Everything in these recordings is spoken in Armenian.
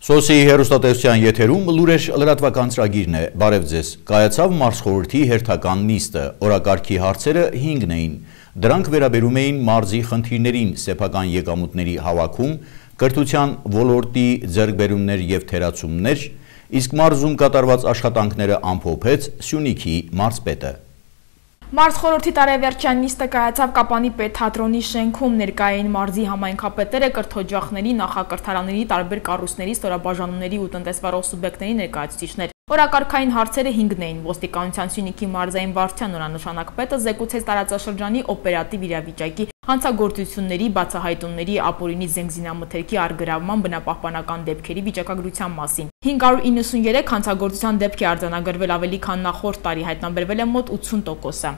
Սոսի հեռուստատեսության եթերում լուրեր լրատվական ծրագիրն է, բարև ձեզ, կայացավ մարզխորհրդի հերթական նիստը, օրակարգի հարցերը 5-ն էին, դրանք վերաբերում էին մարզի խնդիրներին, սեփական եկամուտների հավաքում, կրթության ոլորտի ձեռքբերումներ և թերացումներ, իսկ մարզում կատարված աշխատանքները ամփոփեց Սյունիքի մարզպետը։ Մարզխորհրդի տարեվերջյան նիստը կայացավ Կապանի պետթատրոնի շենքում, ներկա էին մարզի համայնքապետերը, կրթօջախների, նախակրթարանների, տարբեր կառույցների, ստորաբաժանումների ու տնտեսվարող սուբյեկտների ներկայացուցիչներ։ Օրակարգային հարցերը 5-ն էին, ոստիկանության Սյունիքի մարզային վարչության նորանշանակ պետը զեկուցեց տարածաշրջանի օպերատիվ իրավիճակի, հանցագործությունների, բացահայտումների, ապօրինի զենգզինամթերքի առգրավման, բնապահպանական դեպքերի վիճակագրության մասին։ 593 հանցագործության դեպք է արձանագրվել, ավելի քան նախորդ տարի, հայտնաբերվել է մոտ 80%-ը։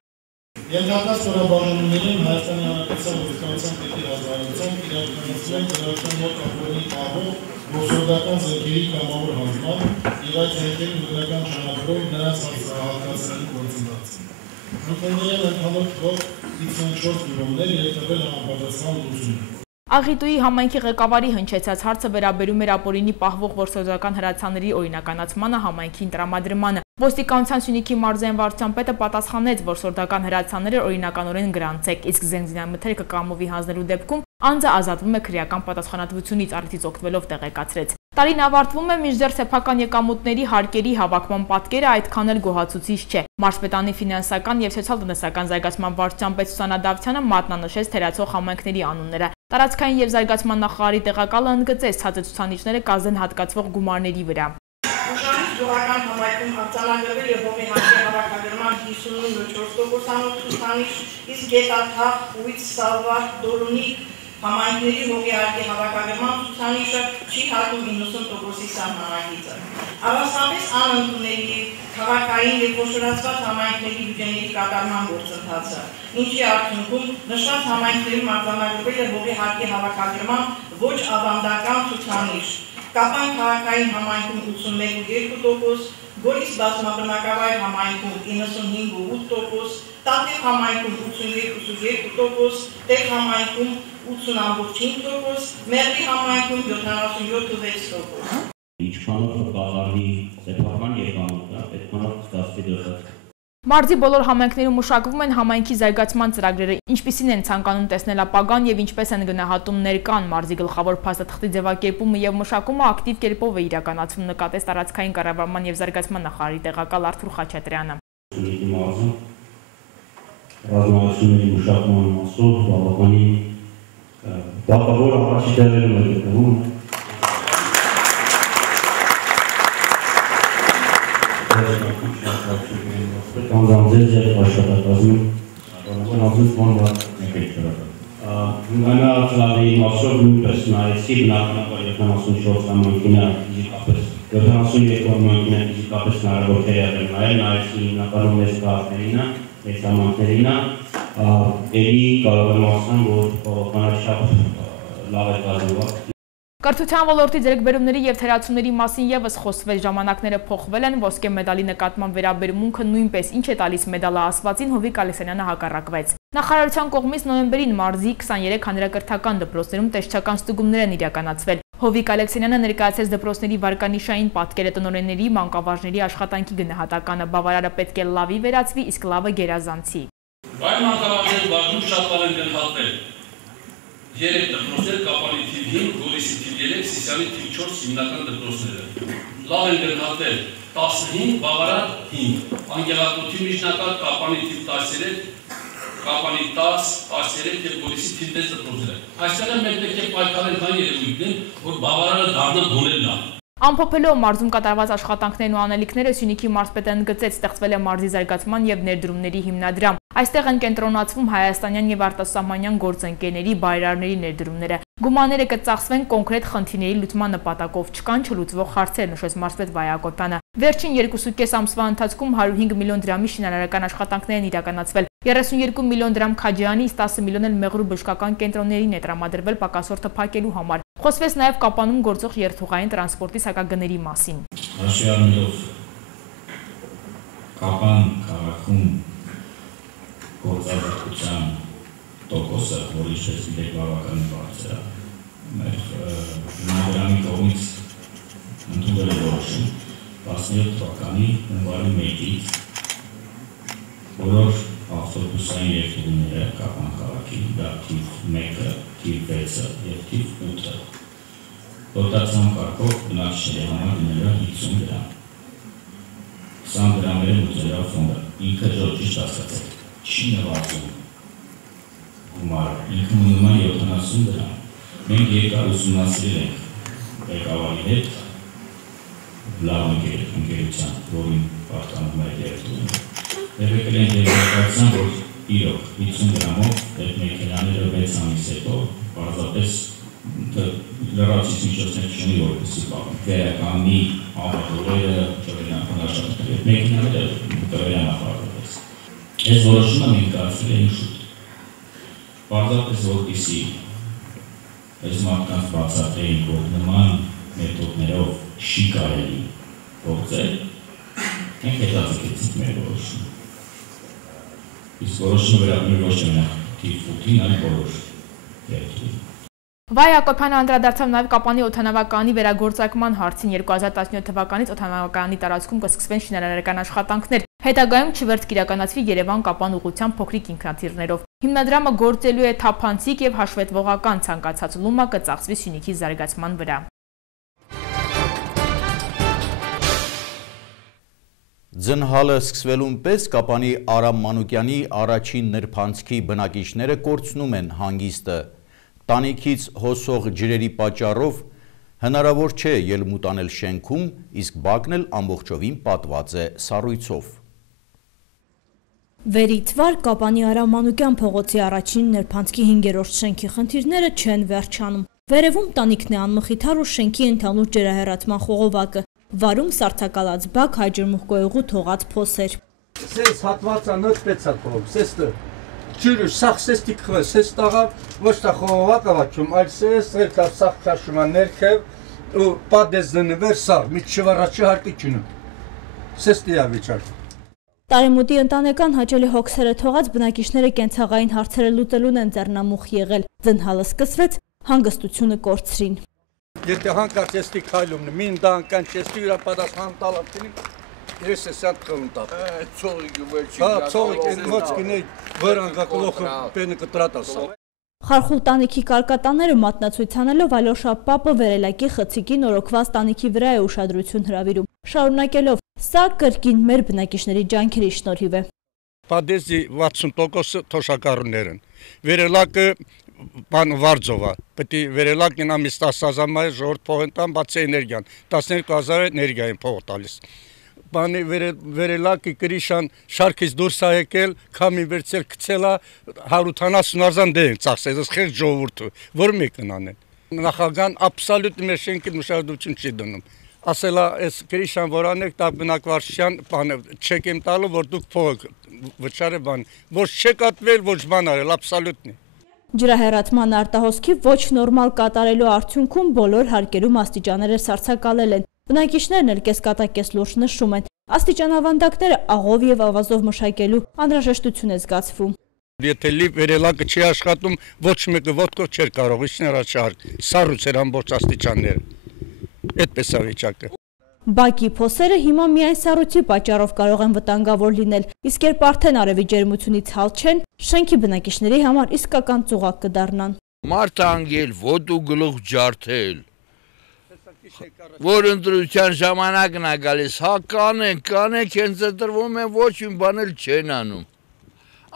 Ենթակա ստորաբաժանումներին Հայաստանի Հանրապետության ոստիկանության պետի ռազմավարությամբ իրականացրել գրական մոտ ապօրինի պահով ոսորդական զենքերի կամավոր հանձնման և այդ զենքերի ուղղական չանապարհով նրանց հատկացնելու գործընթացը։ Ընդունվել են ընդհանուր թվով 54 դրոմներ և տվել համապատասխան լուծում։ Աղիտուի համայնքի ղեկավարի հնչեցած հարցը վերաբերում էր ապօրինի պահվող որսորդական հրացանների օրինականացմանը, համայնքին տրամադրմանը։ Ոստիկանության Սյունիքի մարզային վարչության պետը պատասխանեց, որսորդական հրացանները օրինականորեն գրանցեք, իսկ զենգզինամթերքը կամովի հանձնելու դեպքում անձը ազատվում է քրեական պատասխանատվությունից, առիթից օգտվելով տեղեկացրեց։ Տարին ավարտվում է, մինչդեռ սեփական եկամուտների հարկերի հավաքման պատկերը այդքան էլ գոհացուցիչ չէ։ Մարզպետանի ֆինանսական և սոցիալ-տնտեսական զարգացման վարչության պետ Սուսաննա Դավթյանը մատնանշեց թերացող համայնքների անունները։ Տարածքային և զարգացման նախարարի տեղակալը ընդգծեց, ցածր ցուցանիշները կազդեն հատկացվող գումարների վրա։ Գյուղական համայնքում արձանագրվել է հողի հարկի հավաքագրման 59.4% ցուցանիշ, իսկ Գետաթաղ, Ուից, Սալվար, Դորունիկ համայնքների հողի հարկի հավաքագրման ցուցանիշը չի հատում 90%-ի սահմանագիծը։ Առանձնապես անընդունելի քաղաքային և խոշորացված համայնքների բյուջեների կատարման գործընթացը, ինչի արդյունքում նշված համայնքներում արձանագրվել է հողի հարկի հավաքագրման ոչ ավանդական ցուցանիշ։ Կապան քաղաքային համայնքում 81.2%, Գորիս բազմաբնակավայր համայնքում 95.8%, Տատև համայնքում 82.2%, Տեղ համայնքում 80.5%, Մեղրի համայնքում 77.6%։ Ինչքանով կկատարվի սեփական եկամուտը, այդքանով կստացվի դրսից։ Մարզի բոլոր համայնքներում մշակվում են համայնքի զարգացման ծրագրերը, ինչպիսին են ցանկանում տեսնել ապագան և ինչպես են գնահատում ներկան, մարզի գլխավոր փաստաթղթի ձևակերպումը և մշակումը ակտիվ կերպով է իրականացվում, նկատեց տարածքային կառավարման և զարգացման նախարարի տեղակալ Արթուր Խաչատրյանը։ Սյունիքի մարզում ռազմավարությունների մշակման մասով բավականին դատավոր առաջի տեղերում է գտնվում։ Անձանձեր և աշխատակազմում անձուց մանվար եկեք չրակը։ Հունգանացլավի մասով նույնպես նայեցի բնականաբար 74 համայնքինը իզիկապես 72 համայնքինը իզիկապես հնարավոր չէ եղել նայել, նայեցի հիմնականում մեծ քաղաքներինը, մեծ համայնքներինը, էլի կարող եմ ասեմ, որ բավականաչափ լավ է կազմված։ Կրթության ոլորտի ձեռքբերումների և թերացումների մասին ևս խոսվեց, ժամանակները փոխվել են, ոսկե մեդալի նկատմամբ վերաբերմունքը նույնպես, ինչ է տալիս մեդալը ասվածին, Հովիկ Ալեքսանյանը հակառակվեց։ Նախարարության կողմից նոյեմբերին մարզի 23 հանրակրթական դպրոցներում տեսչական ստուգումներ են իրականացվել։ Հովիկ Ալեքսանյանը ներկայացրեց դպրոցների վարկանիշային պատկերը, տնօրենների, մանկավարժների աշխատանքի գնահատականը, բավարարը պետք է լավի վերածվի, իսկ լավը գերազանցի։ Բայց մանկավարժների բաժնում շատ բան են գնահատվել։ 3 դպրոցներ, Կապանի թիվ 5, Գորիսի թիվ 3, Սիսիանի թիվ 4 հիմնական դպրոցները։ Լավ են գնահատվել 15, բավարար 5, անգեղատվության միջնակարգ Կապանի թիվ 13, Կապանի 10, 13 և Գորիսի թիվ 6 դպրոցները։ Այստեղ մենք պետք է պայքարենք այն երևույթին, որ բավարարը դառնա գոնել լավ։ Ամփոփելով մարզում կատարված աշխատանքներն ու անելիքները Սյունիքի մարզպետը ընդգծեց, ստեղծվել է մարզի զարգացման և ներդրումների հիմնադրամ։ Այստեղ են կենտրոնացվում հայաստանյան և արտասահմանյան գործընկերների, բայրարների ներդրումները։ Գումարները կծախսվեն կոնկրետ խնդիրների լուծման նպատակով, չկան չլուծվող հարցեր, նշեց մարզպետ Վայ Ակոբյանը։ Վերջին 2.5 ամսվա ընթացքում 105 միլիոն դրամի շինարարական աշխատանքներ են իրականացվել, 32 միլիոն դրամ Քաջարյանի, 10 միլիոն էլ Մեղրու բժշկական կենտրոններին է տրամադրվել պակասորթը փակելու համար։ Խոսվեց նաև Կապանում գործող երթուղային տրանսպորտի սակագների մասին։ Հաշվի առնելով Կապան քաղաքում գործարարության տոկոսը, որ ինչպես գիտեք բավականին բարձր է, մեր հիմնադրամի կողմից ընդունել է որոշում 17 թվականի հունվարի 1-ից բոլոր ավտոբուսային երթուղիները Կապան քաղաքի դա թիվ 1-ը, թիվ 6-ը և թիվ 8-ը դոտացիոն կարգով բնակիչների համար դնելով 50 դրամ։ 20 դրամերը մուծելով ֆոնդը ինքը ճիշտ ասացել չի նվազում գումարը, ինքը մնում է 70 դրամ։ Մենք երկար ուսումնասիրել ենք ղեկավարի հետ լավ ընկերության, որին պատկանում է երթուղին։ Եվ եկել ենք երկրակացան, որ իրոք 50 դրամով այդ մեքենաները 6 ամիս հետո պարզապես լրացից միջոցներ չունի, որպեսզի վերականգնի ապահովերը, ճորենական աշխատանքները, մեքենաները կրոյան ապահովվեց։ Այս որոշումը մենք կայացրել էինք շուտ։ Պարզապես որպեսզի այս մարդկանց բացատրեինք, որ նման մեթոդներով չի կարելի գործել, մենք հետաձգեցինք մեր որոշումը։ Իսկ որոշումը վերաբերում ոչ թե մենակ թիվ 8-ին, այլ բոլոր երթուղին։ Վայ Հակոբյանը անդրադարձավ նաև Կապանի օդանավակայանի վերագործարկման հարցին 2017 թվականից օդանավակայանի տարածքում կսկսվեն շինարարական աշխատանքներ։ Հետագայում չվերթ կիրականացվի Երևան-Կապան ուղղությամբ փոքրիկ ինքնաթիռներով։ Հիմնադրամը գործելու է թափանցիկ եւ հաշվետվողական ցանկացած լումա կծախսվի Սյունիքի զարգացման վրա։ Ձնհալը սկսվելուն պես Կապանի Արամ Մանուկյանի առաջին նրբանցքի բնակիչները կորցնում են հանգիստը։ Տանիքից հոսող ջրերի պատճառով հնարավոր չէ ելմուտ անել շենքում, իսկ բակն էլ ամբողջովին պատված է սառույցով։ Վերից վար Կապանի Արամ Մանուկյան փողոցի առաջին նրբանցքի 5-րդ շենքի խնդիրները չեն վերջանում։ Վերևում տանիքն է անմխիթար ու շենքի ընդհանուր ջրահեռացման խողովակը։ Վարում սառցակալած բակ, հայջրմուղկոյուղու թողած փոսեր։ Սես հատվածը նոճպեցա թողում, սեստը ջուրը սաղ սեստի կխվել, սես տաղավ, ոչ տա խողովակ ավաչում, այլ սես ներքավ սաղ կաշումա ներքև ու պատեզ դնվեր սաղ, մի չվարաչի հարկի չունում, սեստի ավիճար։ Տարեմուտի ընտանեկան հաճելի հոգսերը թողած բնակիչները կենցաղային հարցերը լուծելուն են ձեռնամուխ եղել, ձնհալը սկսվեց, հանգստությունը կորցրին։ Եթե հանկարծ եստի քայլումն, մին դա հանկան չեստի ուրա պատասխան տալապտինին, ես ես ատ խլում տապ։ Ծողիկը վերջին։ Հա, ծողիկ են մոց կինեի վրանգա կլոխը պենը կտրատասա։ Խարխուլ տանիքի կարկատաները մատնացույց անելով Ալոշա Պապը վերելակի խցիկի նորոգված տանիքի վրա է ուշադրություն հրավիրում, շարունակելով, սա կրկին մեր բնակիչների ջանքերի շնորհիվ է։ Պատեզի 60% թոշակառուներ են, վերելակը բան վարձով է, պետք է վերելակն ամիս 10,000 մայր ժողովուրդ փող են տան, բացի էներգիան, 12,000 էներգիա են փող տալիս։ Բանի վերելակի կրիշան շարքից դուրս է եկել, քամի վերցել գցել է 170,000 դե են ծախսել, այս խեղճ ժողովուրդը, որ մեկն անեն։ Նախագահան աբսոլյուտ մեր շենքի ուշադրություն չի դնում։ Ասել է, այս կրիշան որ անեք, դա բնակվարշյան բանը չեք եմ տալու, որ դուք փող վճարե բան, ոչ չեք ատվել, ոչ բան արել, աբսոլյուտնի։ Ջրահեռացման արտահոսքի ոչ նորմալ կատարելու արդյունքում բոլոր հարկերում աստիճանները սառցակալել են։ Բնակիչներն էլ կեսկատակես լուրջ նշում են, աստիճանավանդակները աղով և ավազով մշակելու անհրաժեշտություն է զգացվում։ Եթե լիվ վերելակը չի աշխատում, ոչ մեկը ոտքով չէր կարող, իջնել աչարկ, սառույց էր ամբողջ աստիճանները, այդպես է վիճակը։ Բակի փոսերը հիմա միայն սառույցի պատճառով կարող են վտանգավոր լինել, իսկ երբ արդեն արևի ջերմությունից հալ չեն, շենքի բնակիչների համար իսկական ծուղակ կդառնան։ Մարդ անգել, ոտու գլուխ ջարդել, որ ընտրության ժամանակն է գալիս, հա կանենք, հենց ընտրվում են, ոչ մի բան էլ չեն անում,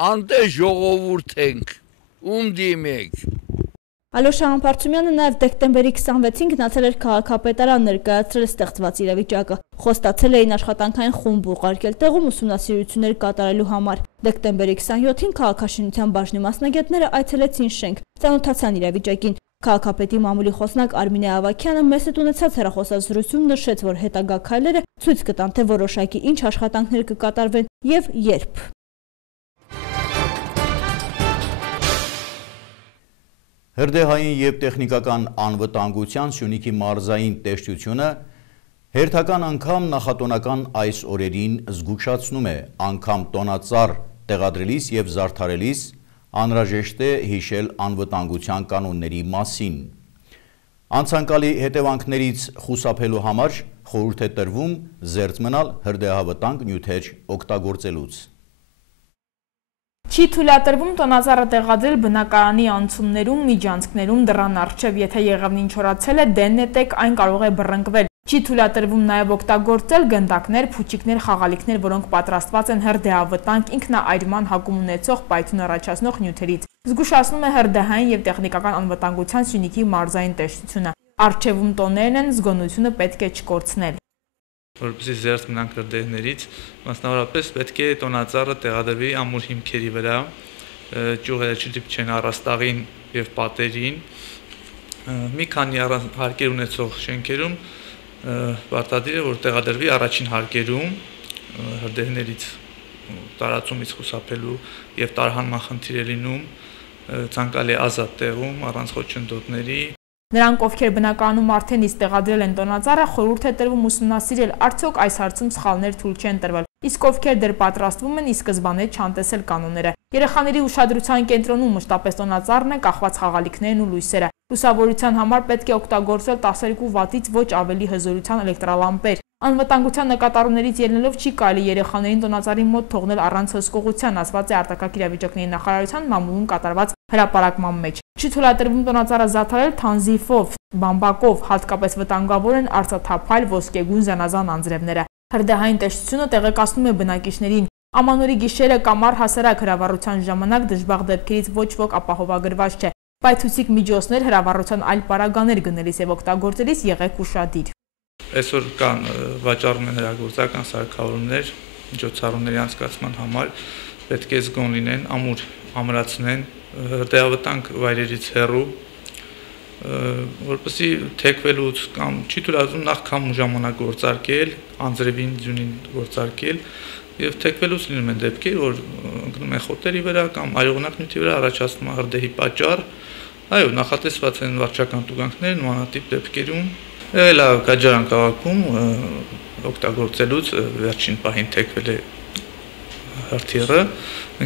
անտե ժողովուրդ ենք, ում դիմեք։ Ալոշա Համբարձումյանը նաև դեկտեմբերի 26-ին գնացել էր քաղաքապետարան ներկայացրել ստեղծված իրավիճակը։ Խոստացել էին աշխատանքային խումբ ուղարկել տեղում ուսումնասիրություններ կատարելու համար։ Դեկտեմբերի 27-ին քաղաքաշինության բաժնի մասնագետները այցելեցին շենք, ծանոթացան իրավիճակին։ Քաղաքապետի մամուլի խոսնակ Արմինե Ավագյանը մեզ հետ ունեցած հեռախոսազրույցում նշեց, որ հետագա քայլերը ցույց կտան, թե որոշակի ինչ աշխատանքներ կկատարվեն եւ երբ։ Հրդեհային և տեխնիկական անվտանգության Սյունիքի մարզային տեսչությունը հերթական անգամ նախատոնական այս օրերին զգուշացնում է, անգամ տոնածառ տեղադրելիս և զարդարելիս անհրաժեշտ է հիշել անվտանգության կանոնների մասին։ Անցանկալի հետևանքներից խուսափելու համար խորհուրդ է տրվում զերծ մնալ հրդեհավտանգ նյութեր օգտագործելուց։ Չի թույլատրվում տոնածառը տեղադրել բնակարանի անցումներում, միջանցքներում, դռան առջև, եթե եղևնին չորացել է, դեն նետեք, այն կարող է բռնկվել։ Չի թույլատրվում նաև օգտագործել գնդակներ, փուչիկներ, խաղալիքներ, որոնք պատրաստված են հրդեհավտանգ ինքնաայրման հակում ունեցող պայթյուն առաջացնող նյութերից։ Զգուշացնում է հրդեհային եւ տեխնիկական անվտանգության Սյունիքի մարզային տեսչությունը։ Առջևում տոներն են, զգոնությունը պետք է չկորցնել։ Որպեսզի զերծ մնանք հրդեհներից, մասնավորապես պետք է տոնածառը տեղադրվի ամուր հիմքերի վրա, ճյուղերը չդիպչեն առաստաղին եւ պատերին։ Մի քանի հարկեր ունեցող շենքերում պարտադիր է, որ տեղադրվի առաջին հարկերում հրդեհներից տարածումից խուսափելու եւ տարհանման խնդիր է լինում, ցանկալի ազատ տեղում առանց խոչընդոտների։ Նրանք, ովքեր բնակարանում արդեն իսկ տեղադրել են տոնածառը, խորհուրդ է տրվում ուսումնասիրել, արդյոք այս հարցում սխալներ թույլ չեն տրվել, իսկ ովքեր դեռ պատրաստվում են, ի սկզբանե չանտեսել կանոնները։ Երեխաների ուշադրության կենտրոնում մշտապես տոնածառն է, կախված խաղալիքներն ու լույսերը։ Լուսավորության համար պետք է օգտագործել 12 վատից ոչ ավելի հզորության էլեկտրալամպեր։ Անվտանգության նկատառումներից ելնելով չի կարելի երեխաներին տոնածառի մոտ թողնել առանց հսկողության, ասված է արտակարգ իրավիճակների նախարարության մամուլում կատարված հրապարակման մեջ։ Չի թույլատրվում տոնածառը զաթարել թանզիֆով, բամբակով, հատկապես վտանգավոր են արծաթափայլ, ոսկեգույն զանազան անձրևները։ Հրդեհային տեսչությունը տեղեկացնում է բնակիչներին, ամանորի գիշերը կամ առհասարակ հրավառության ժամանակ դժբախտ դեպքերից ոչ ոք ապահովագրված չէ։ Պայթուցիկ միջոցներ, հրավառության այլ պարագաներ գնելիս եւ օգտագործելիս եղեք ուշադիր։ Այսօր կան վաճառում են հրագործական սարքավորումներ միջոցառումների անցկացման համար, պետք է զգոն լինեն, ամուր ամրացնեն, հրդեհավտանգ վայրերից հեռու, որպեսզի թեքվելուց կամ չի թույլատրվում նախքան ժամանակ գործարկել, անձրևին ձյունին գործարկել եւ թեքվելուց լինում են դեպքեր, որ ընկնում են խոտերի վրա կամ արյունակ նյութի վրա, առաջացնում է հրդեհի պատճառ։ Այո, նախատեսված են վարչական տուգանքներ նմանատիպ դեպքերում։ Եղել է Գաջարան քաղաքում օգտագործելուց վերջին պահին թեքվել է հրթիռը,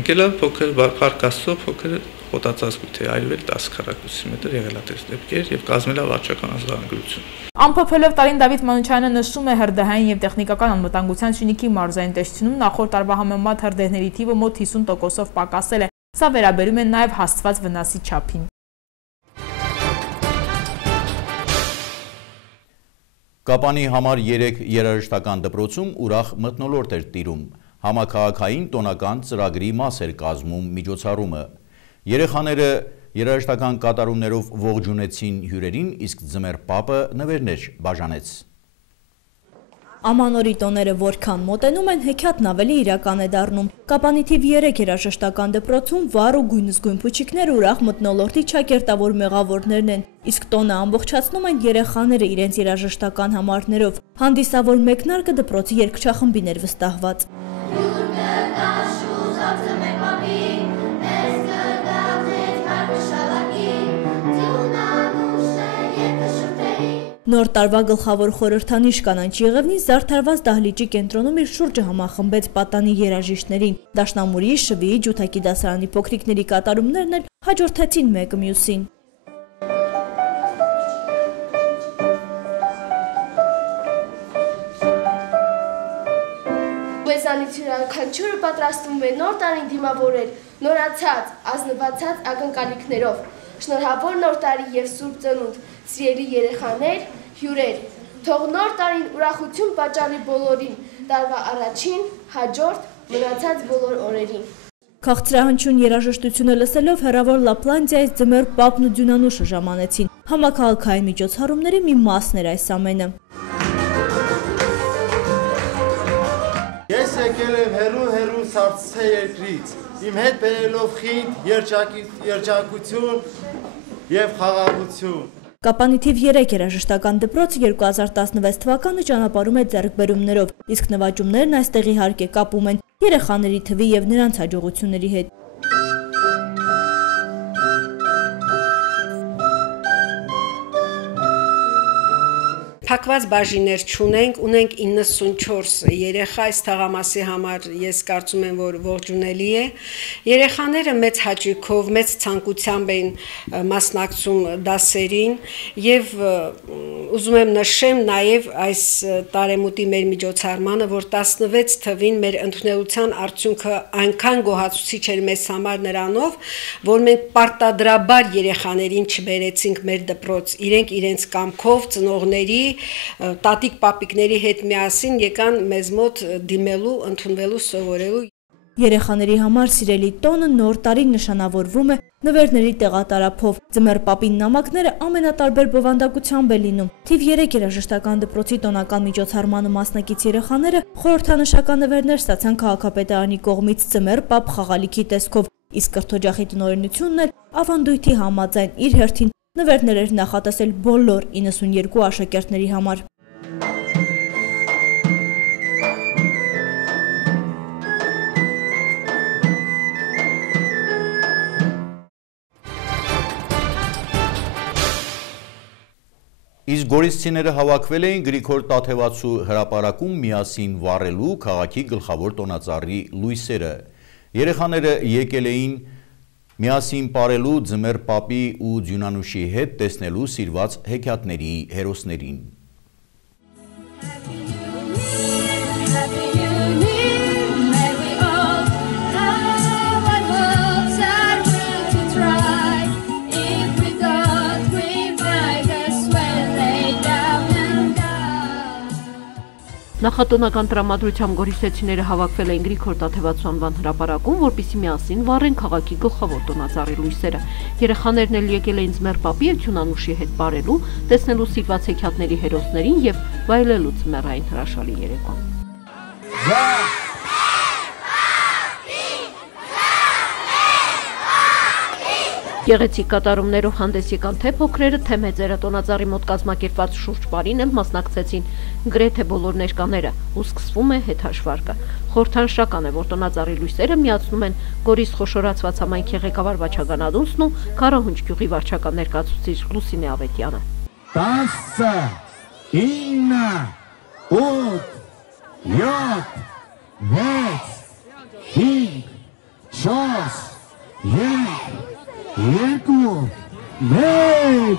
ընկել է փոքր փառկաստո փոքր խոտածածկույթ է այրվել 10 քառակուսի մետր եղել է այս դեպքեր եւ կազմել է վարչական ազգագրություն։ Ամփոփելով տարին Դավիթ Մանուչյանը նշում է հրդեհային եւ տեխնիկական անվտանգության Սյունիքի մարզային տեսչությունում նախորդ տարվա համեմատ հրդեհների թիվը մոտ 50%-ով պակասել է։ Սա վերաբերում է նաեւ հասցված վնասի չափին։ Կապանի համար 3 երաժշտական դպրոցում ուրախ մթնոլորտ էր տիրում։ Համաքաղաքային տոնական ծրագրի մաս էր կազմում միջոցառումը։ Երեխաները երաժշտական կատարումներով ողջունեցին հյուրերին, իսկ ձմեռ պապը նվերներ բաժանեց։ Ամանորի տոները որքան մոտենում են, հեքիաթն ավելի իրական է դառնում։ Կապանի թիվ 3 երաժշտական դպրոցում վառ ու գույնզգույն փուչիկներ ուրախ մթնոլորտի ճակերտավոր մեղավորներն են, իսկ տոնը ամբողջացնում են երեխաները իրենց երաժշտական համարներով։ Հանդիսավոր մեկնարկը դպրոցի երգչախմբին էր վստահված։ Նոր տարվա գլխավոր խորհրդանիշ կանանչ եղևնին զարդարված դահլիճի կենտրոնում իր շուրջը համախմբեց պատանի երաժիշտներին։ Դաշնամուրի, շվիի, ջութակի դասարանի փոքրիկների կատարումներն էլ հաջորդեցին մեկը մյուսին։ Բեզանից յուրաքանչյուրը պատրաստվում է նոր տարին դիմավորել, նորացած, ազնվացած ակնկալիքներով։ Շնորհավոր նոր տարի եւ սուրբ ծնունդ, սիրելի երեխաներ, հյուրեր, թող նոր տարին ուրախություն պատճառի բոլորին, տարվա առաջին, հաջորդ, մնացած բոլոր օրերին։ Քաղցրահնչյուն երաժշտությունը լսելով հեռավոր Լապլանդիայից ձմեռ պապն ու Ձյունանուշը ժամանեցին։ Համաքաղաքային միջոցառումների մի մասն էր այս ամենը։ Ես եկել եմ հեռու սարսե երկրից, իմ հետ բերելով խինդ, երջանկություն և խաղաղություն։ Կապանի թիվ 3 երաժշտական դպրոցը 2016 թվականը ճանապարհում է ձեռքբերումներով, իսկ նվաճումներն այստեղ իհարկե կապում են երեխաների թվի և նրանց հաջողությունների հետ։ փակված բաժիններ չունենք, ունենք 94 երեխա, այս թաղամասի համար ես կարծում եմ, որ ողջունելի է։ Երեխաները մեծ հաճույքով, մեծ ցանկությամբ են մասնակցում դասերին եւ ուզում եմ նշեմ նաեւ այս տարեմուտի մեր միջոցառմանը, որ 16 թվին մեր ընդունելության արդյունքը այնքան գոհացուցիչ էր մեզ համար նրանով, որ մենք պարտադրաբար երեխաներին չբերեցինք մեր դպրոց, իրենք իրենց կամքով ծնողների, տատիկ պապիկների հետ միասին եկան մեզ մոտ դիմելու, ընդունվելու, սովորելու։ Երեխաների համար սիրելի տոնը նոր տարին նշանավորվում է նվերների տեղատարափով։ Ձմեռ պապին նամակները ամենատարբեր բովանդակությամբ է լինում։ Թիվ 3 երաժշտական դպրոցի տոնական միջոցառմանը մասնակից երեխաները խորհրդանշական նվերներ ստացան քաղաքապետարանի կողմից ձմեռ պապ խաղալիքի տեսքով, իսկ կրթօջախի տնօրենությունն էլ ավանդույթի համաձայն իր հերթին նվերներ էր նախատեսել բոլոր 92 աշակերտների համար։ Իսկ գորիսցիները հավաքվել էին Գրիգոր Տաթևացու հրապարակում միասին վառելու քաղաքի գլխավոր տոնածառի լույսերը։ Երեխաները եկել էին միասին պարելու ձմեռ պապի ու Ձյունանուշի հետ տեսնելու սիրված հեքիաթների հերոսներին։ Նախատոնական տրամադրությամբ գորիսեցիները հավաքվել էին Գրիգոր Տաթևացու անվան հրապարակում, որպեսզի միասին վառեն քաղաքի գլխավոր տոնածառի լույսերը։ Երեխաներն էլ եկել էին ձմեռ պապի եւ Ձյունանուշի հետ պարելու, տեսնելու սիրված հեքիաթների հերոսներին եւ վայելելու ձմեռային հրաշալի երեկոն։ Գեղեցիկ կատարումներով հանդես եկան թե փոքրերը, թե մեծերը, տոնածառի մոտ կազմակերպված շուրջ բարին էլ մասնակցեցին գրեթե բոլոր ներկաները, ու սկսվում է հետհաշվարկը։ Խորհրդանշական է, որ տոնածառի լույսերը միացնում են Գորիս խոշորացված համայնքի ղեկավար Վաչագան Ադունցն ու Քարահունչ գյուղի վարչական ներկայացուցիչ Լուսինե Ավետյանը։ 10, 9, 8, 7, 6, 5, 4, 3, 2, 1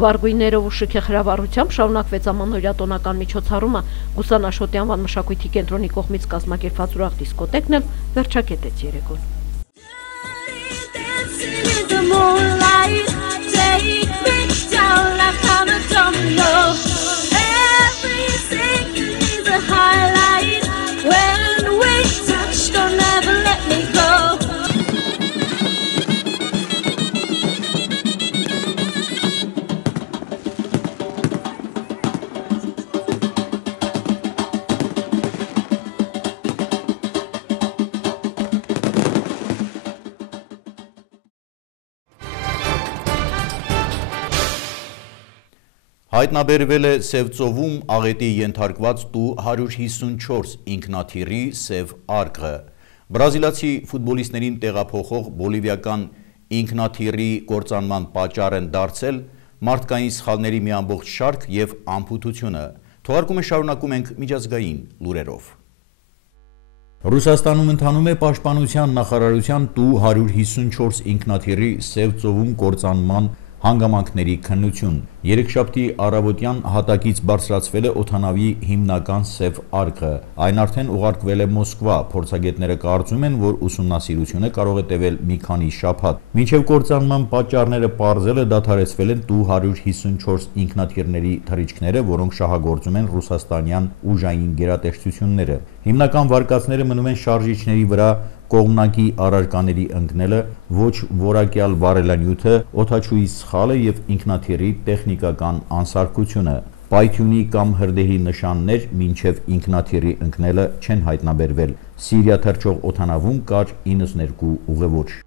Վարգույներով ու շքեղ հրավառությամբ շարունակվեց ամանորյա տոնական միջոցառումը, Գուսան Աշոտի անվան մշակույթի կենտրոնի կողմից կազմակերպված ուրախ դիսկոտեկն էլ վերջակետեց երեկոն։ Հայտնաբերվել է Սևծովում աղետի ենթարկված տու 154 ինքնաթիռի սև արկղը։ Բրազիլացի ֆուտբոլիստներին տեղափոխող բոլիվիական ինքնաթիռի կործանման պատճառ են դարձել մարդկային սխալների մի ամբողջ շարք և ամփոփությունը։ Թողարկումը շարունակում ենք միջազգային լուրերով։ Ռուսաստանում ընթանում է պաշտպանության նախարարության տու 154 ինքնաթիռի Սևծովում կործանման հանգամանքների քննություն։ Երեքշաբթի առավոտյան հատակից բարձրացվել է օդանավի հիմնական սև արկղը։ Այն արդեն ուղարկվել է Մոսկվա։ Փորձագետները կարծում են, որ ուսումնասիրությունը կարող է տևել մի քանի շաբաթ։ Մինչև կործանման պատճառները պարզելը դադարեցվել են տու 154 ինքնաթիռների թռիչքները, որոնք շահագործում են ռուսաստանյան ուժային գերատեսչությունները։ Հիմնական վարկածները մնում են շարժիչների վրա կողմնակի առարկաների ընկնելը, ոչ որակյալ վառելանյութը, օդաչուի սխալը և ինքնաթիռի տեխնիկական անսարքությունը։ Պայթյունի կամ հրդեհի նշաններ մինչև ինքնաթիռի ընկնելը չեն հայտնաբերվել։ Սիրիա թռչող օդանավում կար 92 ուղևոր։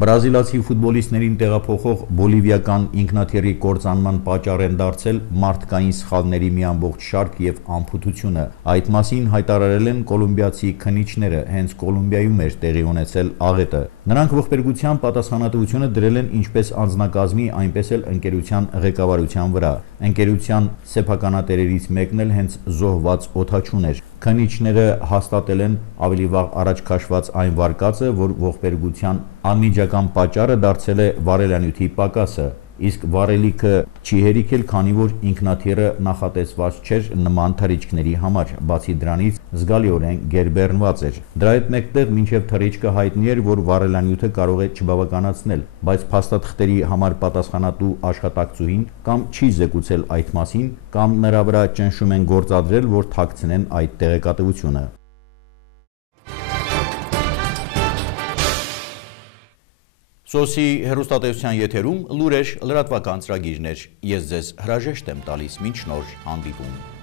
Բրազիլացի ֆուտբոլիստներին տեղափոխող բոլիվիական ինքնաթիռի կործանման պատճառ են դարձել մարդկային սխալների մի ամբողջ շարք և ամփոփությունը։ Այդ մասին հայտարարել են կոլումբիացի քննիչները, հենց Կոլումբիայում էր տեղի ունեցել աղետը։ Նրանք ողբերգության պատասխանատվությունը դրել են ինչպես անձնակազմի, այնպես էլ ընկերության ղեկավարության վրա։ Ընկերության սեփականատերերից մեկն էլ հենց զոհված օդաչուն էր։ Քննիչները հաստատել են ավելի վաղ առաջ քաշված այն վարկածը, որ ողբերգության անմիջական պատճառը դարձել է վարելանյութի պակասը, իսկ վարելիքը չի հերիքել, քանի որ ինքնաթիռը նախատեսված չէր նման թռիչքների համար, բացի դրանից զգալիորեն գերբեռնված էր։ Դրա հետ մեկտեղ մինչև թռիչքը հայտնի էր, որ վարելանյութը կարող է չբավականացնել, բայց փաստաթղթերի համար պատասխանատու աշխատակցուհին կամ չի զեկուցել այդ մասին, կամ նրա վրա ճնշում են գործադրել, որ թաքցնեն այդ տեղեկատվությունը։ Սոսի հեռուստատեսության եթերում լուրեր լրատվական ծրագիրներ։ Ես ձեզ հրաժեշտ եմ տալիս, մինչ նոր հանդիպում։